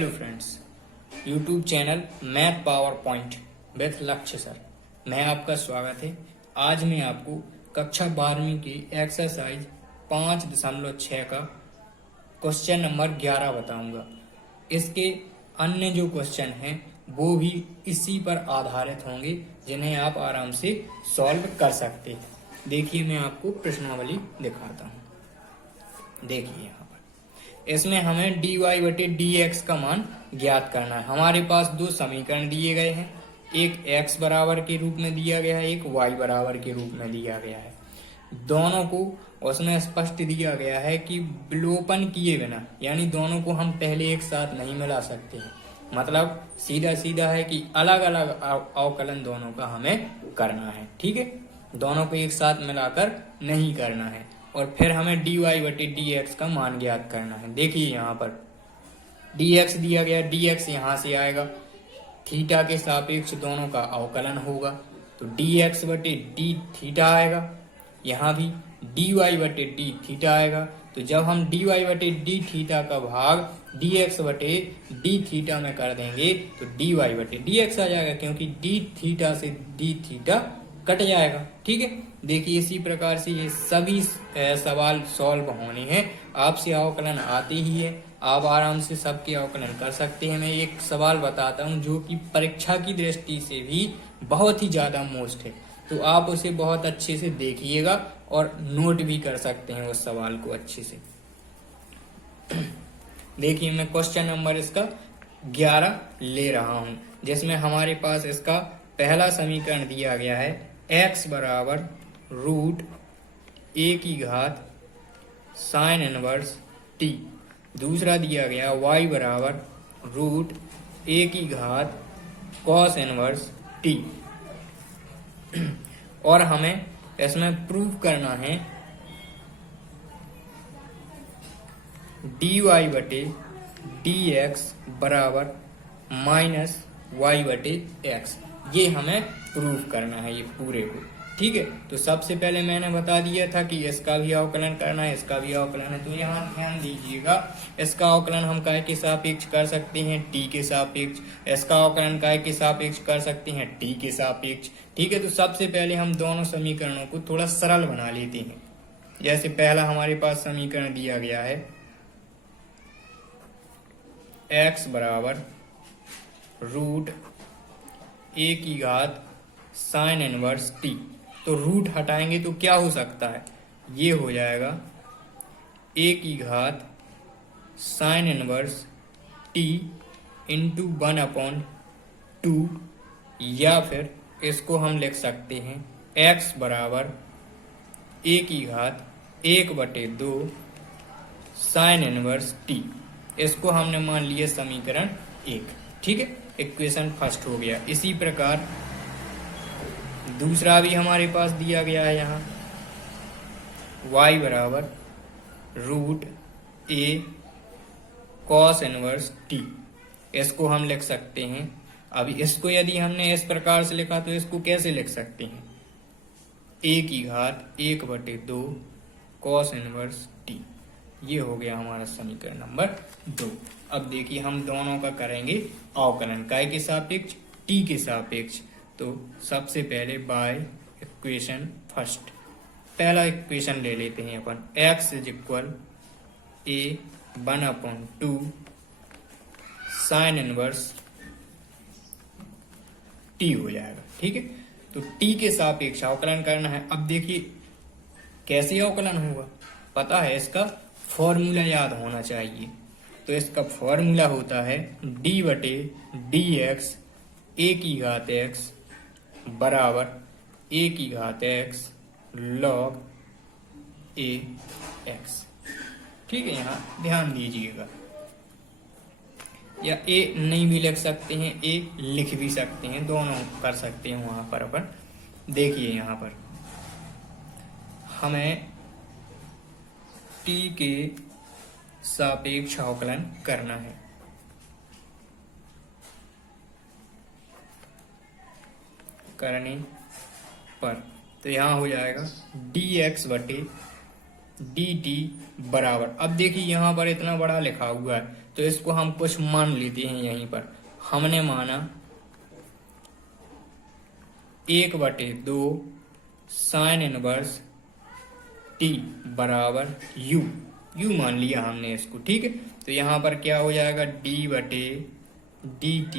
Hello friends, YouTube channel math power point with लक्ष्य sir में आपका स्वागत है। आज मैं आपको कक्षा 12वीं की एक्सरसाइज 5.6 का क्वेश्चन नंबर 11 बताऊंगा। इसके अन्य जो क्वेश्चन हैं वो भी इसी पर आधारित होंगे जिन्हें आप आराम से सॉल्व कर सकते हैं। देखिए, मैं आपको प्रश्नावली दिखाता हूँ। देखिए, यहाँ पर इसमें हमें dy बटे dx का मान ज्ञात करना है। हमारे पास दो समीकरण दिए गए हैं, एक x बराबर के रूप में दिया गया है, एक y बराबर के रूप में दिया गया है। दोनों को उसमें स्पष्ट दिया गया है कि विलोपन किए बिना, यानी दोनों को हम पहले एक साथ नहीं मिला सकते हैं। मतलब सीधा सीधा है कि अलग अलग अवकलन दोनों का हमें करना है। ठीक है, दोनों को एक साथ मिलाकर नहीं करना है। और फिर हमें dy बटे dx का मान ज्ञात करना है। देखिए, यहाँ पर dx दिया गया, dx यहाँ से आएगा, थीटा के सापेक्ष दोनों का अवकलन होगा तो dx बटे d थीटा आएगा। यहाँ भी dy बटे d थीटा आएगा। तो जब हम dy बटे d थीटा का भाग dx बटे d थीटा में कर देंगे तो dy बटे dx आ जाएगा, क्योंकि d थीटा से d थीटा कट जाएगा। ठीक है, देखिए इसी प्रकार से ये सभी सवाल सॉल्व होने हैं। आपसे अवकलन आते ही है, आप आराम से सबके अवकलन कर सकते हैं। मैं एक सवाल बताता हूँ जो कि परीक्षा की दृष्टि से भी बहुत ही ज्यादा मोस्ट है, तो आप उसे बहुत अच्छे से देखिएगा और नोट भी कर सकते हैं उस सवाल को अच्छे से। देखिए, मैं क्वेश्चन नंबर इसका 11 ले रहा हूँ, जिसमें हमारे पास इसका पहला समीकरण दिया गया है x बराबर रूट a की घात साइन इनवर्स t। दूसरा दिया गया y बराबर रूट a की घात कॉस इनवर्स t। और हमें इसमें प्रूव करना है dy बटे dx बराबर माइनस y बटे x। ये हमें प्रूव करना है, ये पूरे को। ठीक है, तो सबसे पहले मैंने बता दिया था कि इसका भी अवकलन करना है, इसका भी अवकलन है। तो यहाँ ध्यान दीजिएगा, इसका अवकलन हम काय के सापेक्ष कर सकते हैं, t के सापेक्ष। इसका अवकलन काय के सापेक्ष कर सकते हैं, t के सापेक्ष। ठीक है, तो सबसे पहले हम दोनों समीकरणों को थोड़ा सरल बना लेते हैं। जैसे पहला हमारे पास समीकरण दिया गया है x बराबर रूट a की घात साइन इनवर्स t। तो रूट हटाएंगे तो क्या हो सकता है, ये हो जाएगा a की घात साइन इनवर्स t इंटू 1/2, या फिर इसको हम लिख सकते हैं x बराबर a की घात 1/2 साइन इनवर्स t। इसको हमने मान लिया समीकरण 1। ठीक है, इक्वेशन फर्स्ट हो गया। इसी प्रकार दूसरा भी हमारे पास दिया गया है, यहाँ y बराबर root a cos inverse t। इसको हम लिख सकते हैं, अभी इसको यदि हमने इस प्रकार से लिखा तो इसको कैसे लिख सकते हैं, a की घात 1/2 कॉस इनवर्स t। ये हो गया हमारा समीकरण नंबर 2। अब देखिए, हम दोनों का करेंगे अवकलन, काय के सापेक्ष, t के सापेक्ष। तो सबसे पहले बाय इक्वेशन फर्स्ट, पहला इक्वेशन ले लेते हैं अपन, x is equal a 1/2 sign inverse t हो जाएगा। ठीक है, तो t के सापेक्ष अवकलन करना है। अब देखिए कैसे अवकलन होगा, पता है, इसका फॉर्मूला याद होना चाहिए। तो इसका फॉर्मूला होता है d बटे dx a की घात x बराबर a की घात x log a x। ठीक है, यहाँ ध्यान दीजिएगा, या a नहीं भी लिख सकते हैं, a लिख भी सकते हैं, दोनों कर सकते हैं वहां पर अपन। देखिए, यहाँ पर हमें t के सापेक्ष अवकलन करना है। करने पर तो यहाँ हो जाएगा dx बटे dt बराबर, अब देखिए यहाँ पर इतना बड़ा लिखा हुआ है तो इसको हम कुछ मान लेते हैं। यहीं पर हमने माना 1/2 साइन इनवर्स टी बराबर यू मान लिया हमने इसको। ठीक है, तो यहाँ पर क्या हो जाएगा, d/dt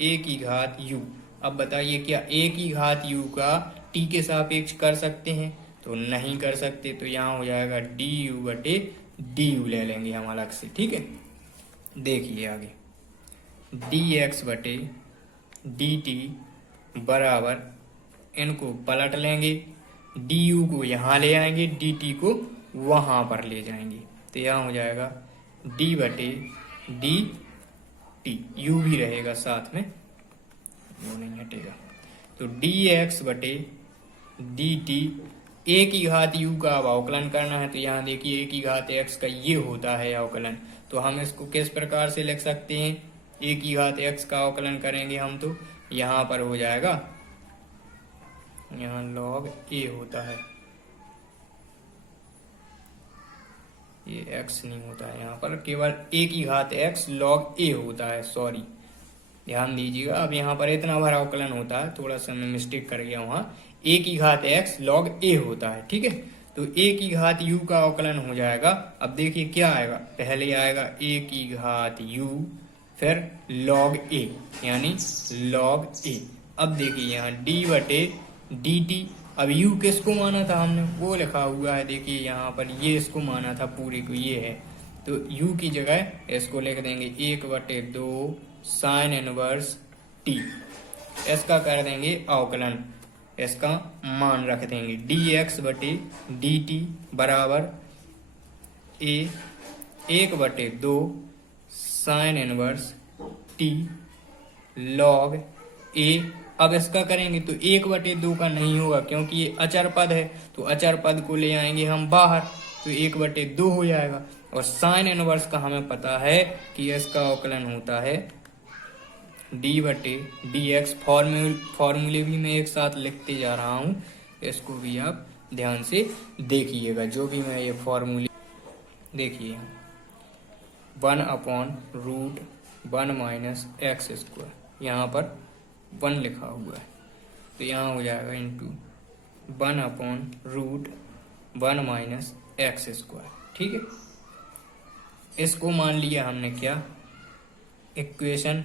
a की घात u। अब बताइए क्या a की घात u का t के सापेक्ष कर सकते हैं? तो नहीं कर सकते, तो यहाँ हो जाएगा du/du ले लेंगे हम अलग से। ठीक है, देखिए आगे dx/dt बराबर, इनको पलट लेंगे, du को यहाँ ले आएंगे, dt को वहां पर ले जाएंगे, तो यहाँ हो जाएगा d/dt, u भी रहेगा साथ में, वो नहीं हटेगा। तो dx/dt a की घात u का अब अवकलन करना है, तो यहाँ देखिए a की घात x का ये होता है अवकलन। तो हम इसको किस प्रकार से लिख सकते हैं? a की घात x का अवकलन करेंगे हम, तो यहाँ पर हो जाएगा, यहाँ log a होता है, ये x नहीं होता है, यहाँ पर केवल a की घात x log a होता है। सॉरी, ध्यान दीजिएगा। अब यहाँ पर इतना बड़ा अवकलन होता है, थोड़ा सा मैं मिस्टेक कर गया वहाँ, a की घात x log a होता है। ठीक है, तो a की घात u का अवकलन हो जाएगा। अब देखिए क्या आएगा, पहले आएगा a की घात u, फिर log a यानी log a। अब देखिए यहाँ d/dt, अब u किसको माना था हमने, वो लिखा हुआ है, देखिए यहाँ पर ये इसको माना था पूरे को, ये है, तो u की जगह इसको लिख देंगे 1/2 साइन इनवर्स t, इसका कर देंगे अवकलन, इसका मान रख देंगे dx/dt बराबर 1/2 sign inverse t log a। अब इसका करेंगे तो 1/2 का नहीं होगा, क्योंकि ये अचर पद है, तो अचर पद को ले आएंगे हम बाहर, तो 1/2 हो जाएगा। और साइन इनवर्स का हमें पता है कि इसका अवकलन होता है d/dx। फॉर्मूले भी मैं एक साथ लिखते जा रहा हूँ, इसको भी आप ध्यान से देखिएगा। जो भी मैं ये फॉर्मूले देखिए, 1/√1 - x², यहाँ पर 1 लिखा हुआ है, तो यहाँ हो जाएगा इंटू 1/√1 - x²। ठीक है, इसको मान लिया हमने क्या, इक्वेशन,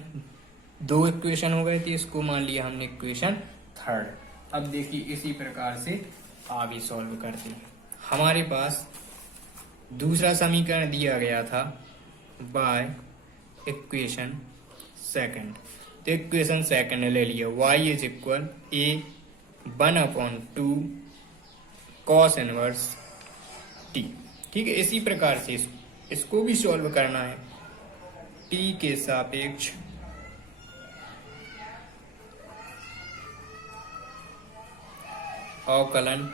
2 इक्वेशन हो गए थे, इसको मान लिया हमने इक्वेशन 3rd। अब देखिए इसी प्रकार से आगे सॉल्व करते हैं। हमारे पास दूसरा समीकरण दिया गया था बाय इक्वेशन 2nd, तो इक्वेशन 2nd ले लिया, y = a 1/2 cos inverse t। ठीक है, इसी प्रकार से इसको भी सॉल्व करना है, t के सापेक्ष अवकलन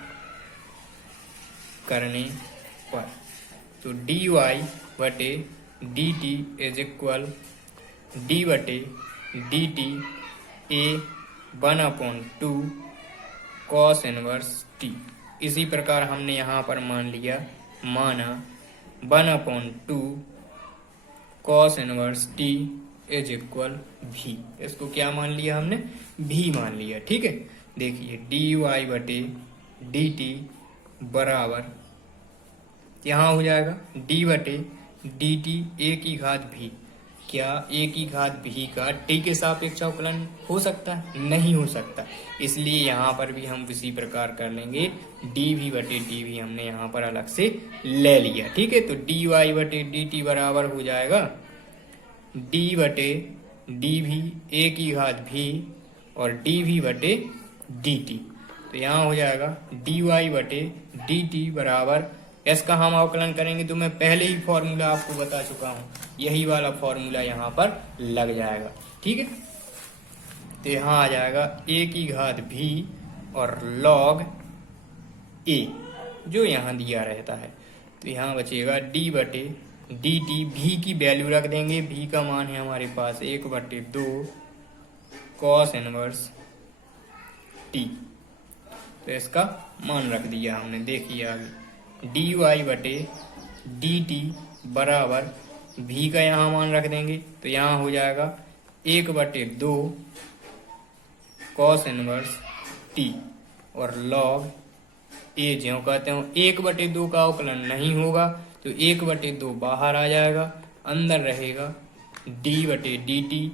करने पर, तो dy/dt d/dt a 1/2 cos inverse t। इसी प्रकार हमने यहाँ पर माना 1/2 cos इनवर्स t v। इसको क्या मान लिया हमने, v मान लिया। ठीक है, देखिए dy/dt बराबर, यहाँ हो जाएगा d/dt a की घात v। क्या a की घात v का t के सापेक्ष अवकलन हो सकता है? नहीं हो सकता, इसलिए यहाँ पर भी हम इसी प्रकार कर लेंगे, dv/dv हमने यहाँ पर अलग से ले लिया। ठीक है, तो dy/dt बराबर हो जाएगा d/dv a की घात v और dv/dt, तो यहाँ हो जाएगा dy/dt बराबर, इसका हम अवकलन करेंगे, तो मैं पहले ही फॉर्मूला आपको बता चुका हूँ, यही वाला फॉर्मूला यहाँ पर लग जाएगा। ठीक है, तो यहाँ आ जाएगा a की घात v और log a, जो यहाँ दिया रहता है, तो यहाँ बचेगा d/dt, v की वैल्यू रख देंगे, v का मान है हमारे पास 1/2 cos इनवर्स t, तो इसका मान रख दिया हमने। देखिए आगे dy/dt बराबर भी का यहाँ मान रख देंगे तो यहाँ हो जाएगा 1/2 कॉस इनवर्स टी और लॉग ए ज्यों कहते हो 1/2 का अवकलन नहीं होगा तो 1/2 बाहर आ जाएगा, अंदर रहेगा d/dt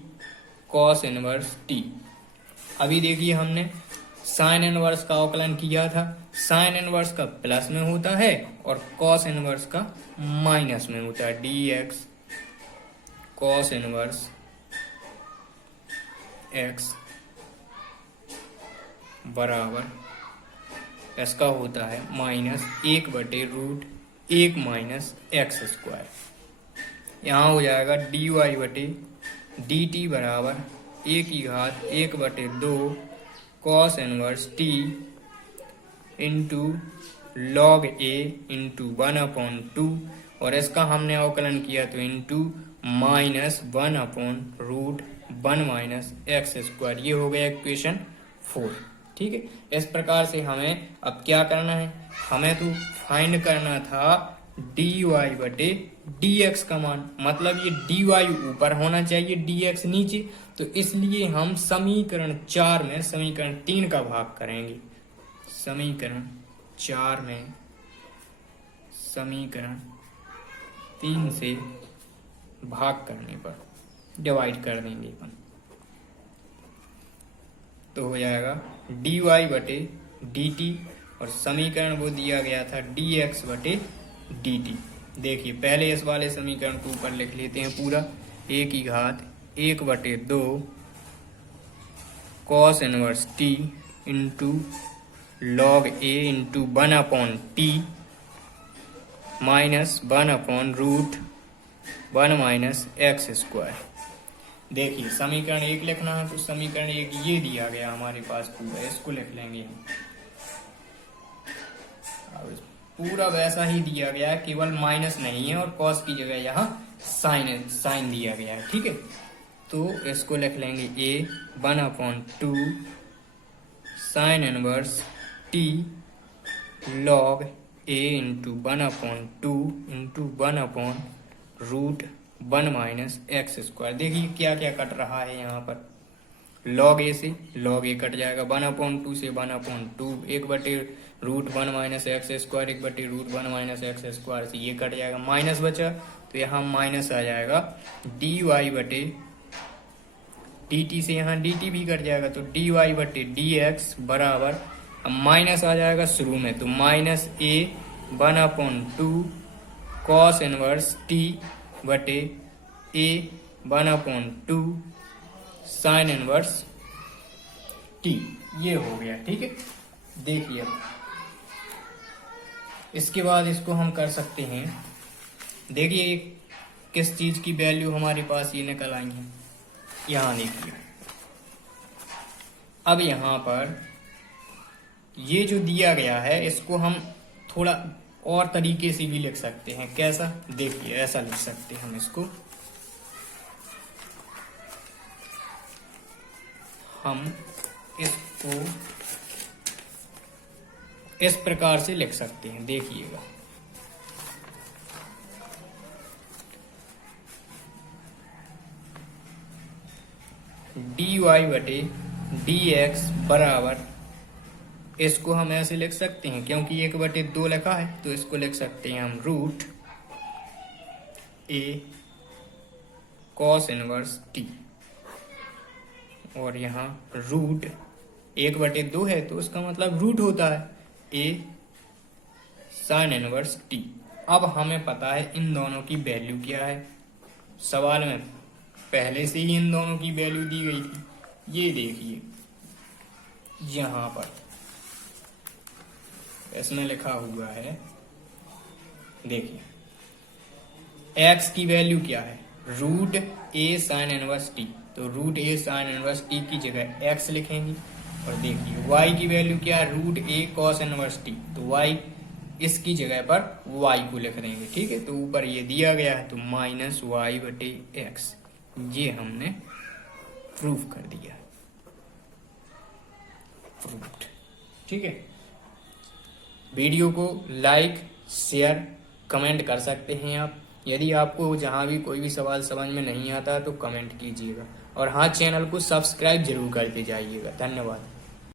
कॉस इनवर्स टी। अभी देखिए हमने साइन इनवर्स का अवकलन किया था, साइन इनवर्स का प्लस में होता है और कॉस इनवर्स का माइनस में होता है। dx कॉस इनवर्स x बराबर इसका होता है -1/√1 माइनस एक्स स्क्वायर। यहाँ हो जाएगा dy/dt बराबर 1/2 cos inverse t into log a into 1/2 और इसका हमने अवकलन किया तो इंटू -1/√1 माइनस एक्स स्क्वायर। ये हो गया इक्वेशन 4। ठीक है, इस प्रकार से हमें अब क्या करना है, हमें तो फाइंड करना था dy/dx का मान, मतलब ये dy ऊपर होना चाहिए dx नीचे, तो इसलिए हम समीकरण 4 में समीकरण 3 का भाग करेंगे। समीकरण 4 में समीकरण 3 से भाग करने पर डिवाइड कर देंगे अपन, तो हो जाएगा dy/dt और समीकरण वो दिया गया था dx/dt। देखिए पहले इस वाले समीकरण को ऊपर लिख लेते हैं पूरा, 1/2 cos inverse t into log a into 1/t minus 1/√1 minus x square. देखिए समीकरण 1 लिखना है तो समीकरण 1 ये दिया गया हमारे पास पूरा, इसको लिख लेंगे हम। पूरा वैसा ही दिया गया है, केवल माइनस नहीं है और कॉस की जगह यहाँ साइन दिया गया है। ठीक है, तो इसको लिख लेंगे a 1/2 sign inverse t log a into 1/2 into 1/√1 minus x square. देखिए क्या क्या कट रहा है यहाँ पर, लॉग ए से लॉग ए कट जाएगा, 1/2 से 1/2, 1/√1 minus x square 1/√1 minus x square से ये कट जाएगा, माइनस बचा तो यहाँ माइनस आ जाएगा, dy/dt से यहाँ dt भी कट जाएगा तो dy/dx बराबर, अब माइनस आ जाएगा शुरू में तो minus a 1/2 cos inverse t बटे a 1/2 साइन इनवर्स t, ये हो गया। ठीक है, देखिए इसके बाद इसको हम कर सकते हैं। देखिए किस चीज की वैल्यू हमारे पास ये निकल आई है, यहाँ देखिए। अब यहाँ पर ये जो दिया गया है इसको हम थोड़ा और तरीके से भी लिख सकते हैं। कैसा, देखिए ऐसा लिख सकते हैं हम इसको, हम इसको इस प्रकार से लिख सकते हैं। देखिएगा dy/dx बराबर, इसको हम ऐसे लिख सकते हैं क्योंकि 1/2 लिखा है तो इसको लिख सकते हैं हम root a cos inverse t और यहाँ रूट 1/2 है तो इसका मतलब रूट होता है a साइन इनवर्स t। अब हमें पता है इन दोनों की वैल्यू क्या है, सवाल में पहले से ही इन दोनों की वैल्यू दी गई थी। ये देखिए यहाँ पर इसमें लिखा हुआ है, देखिए x की वैल्यू क्या है, root a sine inverse t, तो root a sine inverse t की जगह x लिखेंगे। और देखिए y की वैल्यू क्या है, root a cos inverse t, तो y इसकी जगह पर y को लिख देंगे। ठीक है, तो ऊपर ये दिया गया है तो माइनस y/x, ये हमने प्रूफ कर दिया, प्रूफ्ड। ठीक है, वीडियो को लाइक शेयर कमेंट कर सकते हैं आप, यदि आपको जहाँ भी कोई भी सवाल समझ में नहीं आता तो कमेंट कीजिएगा और हाँ, चैनल को सब्सक्राइब जरूर करके जाइएगा। धन्यवाद।